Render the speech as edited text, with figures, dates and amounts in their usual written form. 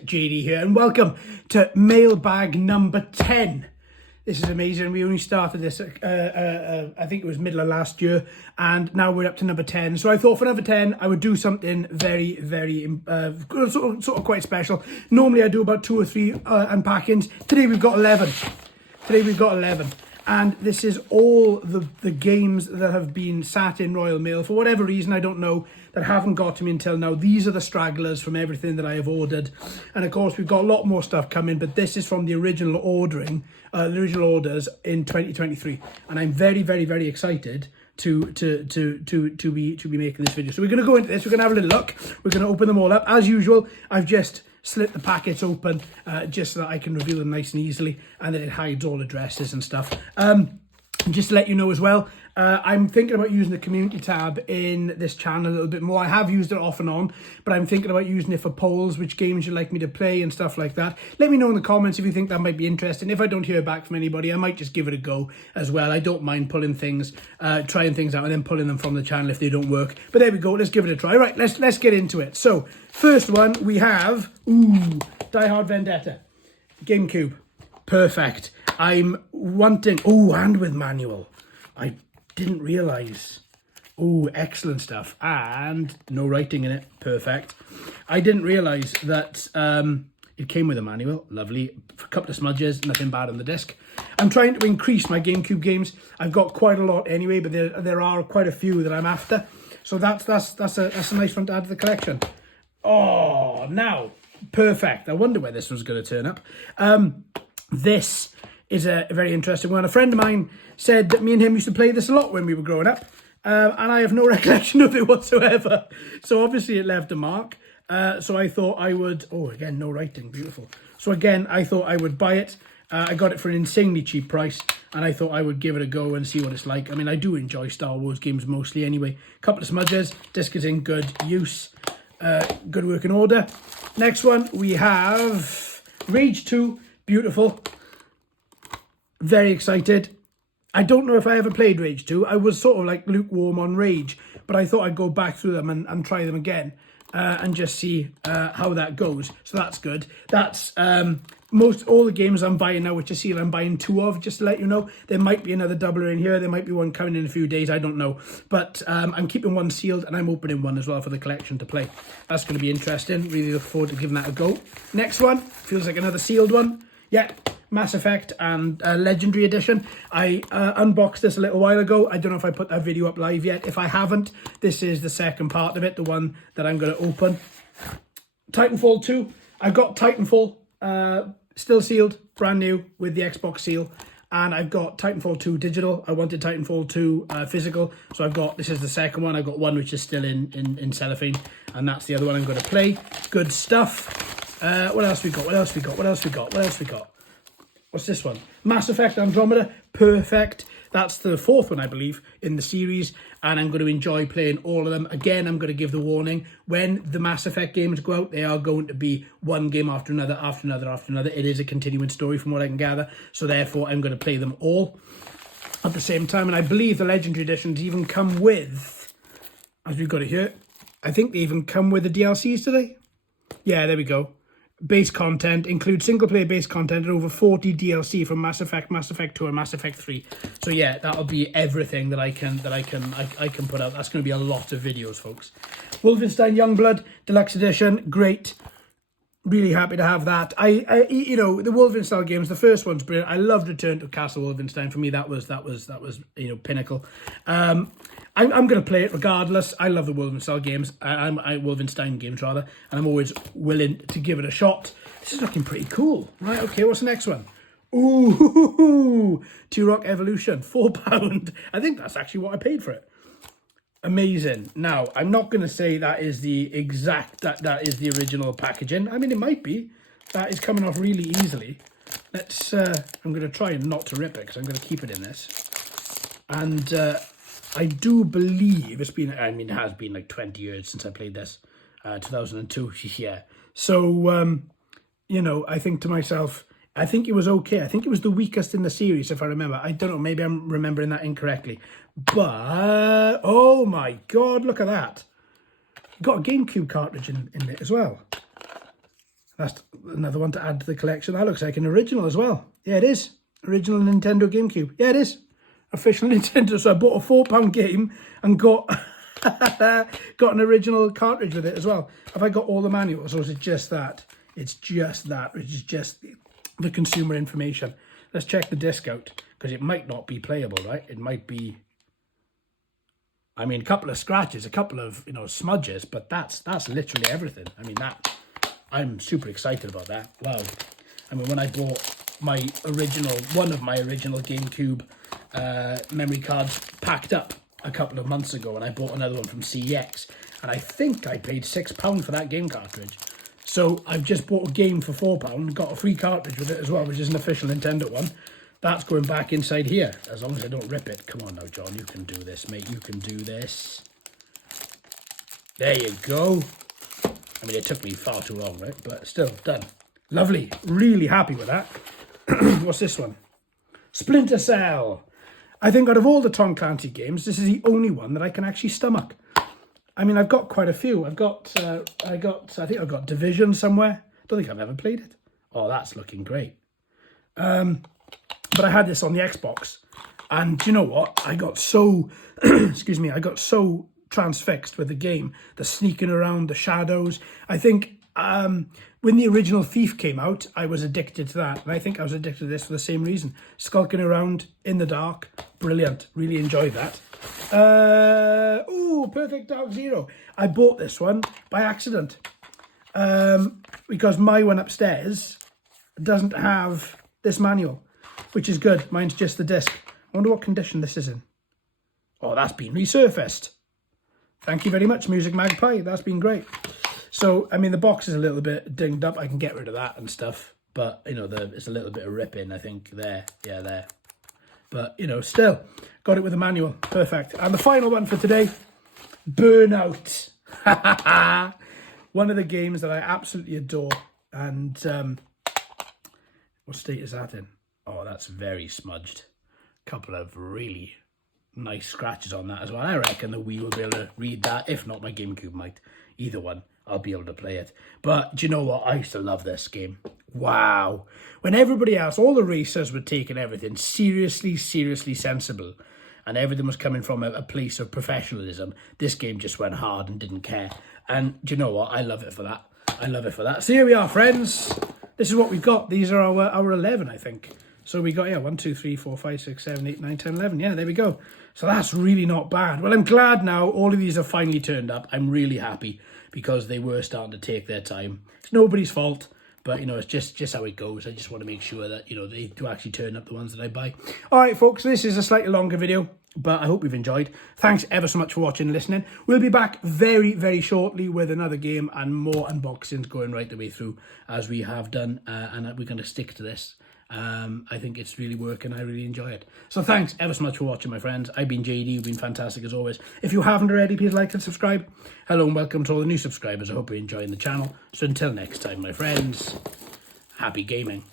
JD here, and welcome to mailbag number 10. This is amazing. We only started this, I think it was middle of last year, and now we're up to number 10. So I thought for number 10, I would do something very, sort of quite special. Normally I do about 2 or 3 unpackings. Today we've got 11. And this is all the games that have been sat in Royal Mail for whatever reason, I don't know, that haven't got to me until now. These are the stragglers from everything that I have ordered. And of course, we've got a lot more stuff coming, but this is from the original orders in 2023. And I'm very, very, very excited to be making this video. So we're going to go into this. We're going to have a little look. We're going to open them all up. As usual, I've just slit the packets open just so that I can reveal them nice and easily, and that it hides all addresses and stuff. Just to let you know as well, I'm thinking about using the community tab in this channel a little bit more. I have used it off and on, but I'm thinking about using it for polls, which games you'd like me to play and stuff like that. Let me know in the comments if you think that might be interesting. If I don't hear back from anybody, I might just give it a go as well. I don't mind pulling things, trying things out and then pulling them from the channel if they don't work. But there we go, let's give it a try. Right, let's get into it. So, first one we have, Die Hard Vendetta, GameCube. Perfect. I'm wanting, and with manual. I didn't realise. Excellent stuff. And no writing in it. Perfect. I didn't realise that it came with a manual. Lovely. A couple of smudges, nothing bad on the disc. I'm trying to increase my GameCube games. I've got quite a lot anyway, but there are quite a few that I'm after. So that's a nice one to add to the collection. Oh, now, perfect. I wonder where this one's going to turn up. This is a very interesting one. A friend of mine said that me and him used to play this a lot when we were growing up, and I have no recollection of it whatsoever. So obviously it left a mark. So I thought I would, again, no writing, beautiful. So again, I thought I would buy it. I got it for an insanely cheap price, and I thought I would give it a go and see what it's like. I mean, I do enjoy Star Wars games mostly anyway. Couple of smudges, disc is in good use, good working order. Next one, we have Rage 2, beautiful. Very excited. I don't know if I ever played Rage 2. I was sort of like lukewarm on Rage, but I thought I'd go back through them and try them again and just see how that goes. So that's good. That's all the games I'm buying now, which I see I'm buying 2 of, just to let you know. There might be another doubler in here. There might be one coming in a few days. I don't know. But I'm keeping one sealed, and I'm opening one as well for the collection to play. That's going to be interesting. Really look forward to giving that a go. Next one. Feels like another sealed one. Yeah. Mass Effect and Legendary Edition. I unboxed this a little while ago. I don't know if I put that video up live yet. If I haven't, this is the second part of it, the one that I'm going to open. Titanfall 2. I've got Titanfall, still sealed, brand new, with the Xbox seal. And I've got Titanfall 2 digital. I wanted Titanfall 2 physical. So this is the second one. I've got one which is still in cellophane. And that's the other one I'm going to play. Good stuff. What else we got? What's this one? Mass Effect Andromeda. Perfect. That's the 4th one, I believe, in the series. And I'm going to enjoy playing all of them. Again, I'm going to give the warning. When the Mass Effect games go out, they are going to be one game after another, after another, after another. It is a continuing story from what I can gather. So therefore, I'm going to play them all at the same time. And I believe the Legendary Editions even come with, as we've got it here, I think they even come with the DLCs today. Yeah, there we go. Base content includes single-player base content and over 40 DLC from Mass Effect 2, and Mass Effect 3. So yeah, that'll be everything that I can put out. That's going to be a lot of videos, folks. Wolfenstein Youngblood Deluxe Edition, great. Really happy to have that. The Wolfenstein games, the first one's brilliant. I loved Return to Castle Wolfenstein. For me, that was pinnacle. I'm going to play it regardless. I love the Wolfenstein games. Wolfenstein games rather, and I'm always willing to give it a shot. This is looking pretty cool. Right, okay, what's the next one? Turok Evolution, £4. I think that's actually what I paid for it. Amazing. Now, I'm not going to say that is the exact, that is the original packaging. I mean, it might be. That is coming off really easily. I'm going to try not to rip it, because I'm going to keep it in this. And I do believe it has been like 20 years since I played this. 2002, yeah. So, I think to myself, I think it was okay. I think it was the weakest in the series, if I remember. I don't know, maybe I'm remembering that incorrectly. But, oh my God, look at that. Got a GameCube cartridge in it as well. That's another one to add to the collection. That looks like an original as well. Yeah, it is. Original Nintendo GameCube. Yeah, it is. Official Nintendo. So I bought a £4 game and got got an original cartridge with it as well. Have I got all the manuals, or is it just that? It's just that, which is just the consumer information. Let's check the disc out, because it might not be playable, right? It might be, I mean, a couple of scratches, a couple of, you know, smudges, but that's literally everything. I mean, I'm super excited about that. Wow. I mean, when I bought one of my original GameCube memory cards packed up a couple of months ago, and I bought another one from CEX, and I think I paid £6 for that game cartridge. So I've just bought a game for £4, got a free cartridge with it as well, which is an official Nintendo one. That's going back inside here, as long as I don't rip it. Come on now, John, you can do this, mate. You can do this. There you go. I mean, it took me far too long, right? But still, done. Lovely. Really happy with that. What's this one? Splinter Cell. I think out of all the Tom Clancy games, this is the only one that I can actually stomach. I mean, I've got quite a few. I think I've got Division somewhere. Don't think I've ever played it. Oh, that's looking great. But I had this on the Xbox, and do you know what? I got so, excuse me, I got so transfixed with the game, the sneaking around, the shadows. I think when the original Thief came out, I was addicted to that, and I think I was addicted to this for the same reason. Skulking around in the dark, brilliant. Really enjoyed that. Oh, Perfect Dark Zero. I bought this one by accident because my one upstairs doesn't have this manual, which is good. Mine's just the disc. I wonder what condition this is in. Oh, that's been resurfaced. Thank you very much, Music Magpie. That's been great. So, I mean, the box is a little bit dinged up. I can get rid of that and stuff. But, you know, it's a little bit of ripping, I think, there. Yeah, there. But, you know, still, got it with a manual. Perfect. And the final one for today, Burnout. One of the games that I absolutely adore. And what state is that in? Oh, that's very smudged. Couple of really nice scratches on that as well. I reckon the Wii will be able to read that. If not, my GameCube might. Either one, I'll be able to play it. But do you know what? I used to love this game. Wow. When everybody else, all the racers were taking everything seriously sensible, and everything was coming from a place of professionalism, this game just went hard and didn't care. And do you know what? I love it for that. I love it for that. So here we are, friends. This is what we've got. These are our 11, I think. So we got, 1, 2, 3, 4, 5, 6, 7, 8, 9, 10, 11. Yeah, there we go. So that's really not bad. Well, I'm glad now all of these have finally turned up. I'm really happy because they were starting to take their time. It's nobody's fault, but, you know, it's just how it goes. I just want to make sure that, you know, they do actually turn up the ones that I buy. All right, folks, this is a slightly longer video, but I hope you've enjoyed. Thanks ever so much for watching and listening. We'll be back very, very shortly with another game and more unboxings going right the way through as we have done, and we're going to stick to this. I think it's really working. I really enjoy it. So thanks ever so much for watching, my friends. I've been JD. You've been fantastic as always. If you haven't already, please like and subscribe. Hello and welcome to all the new subscribers. I hope you're enjoying the channel. So until next time, my friends, happy gaming.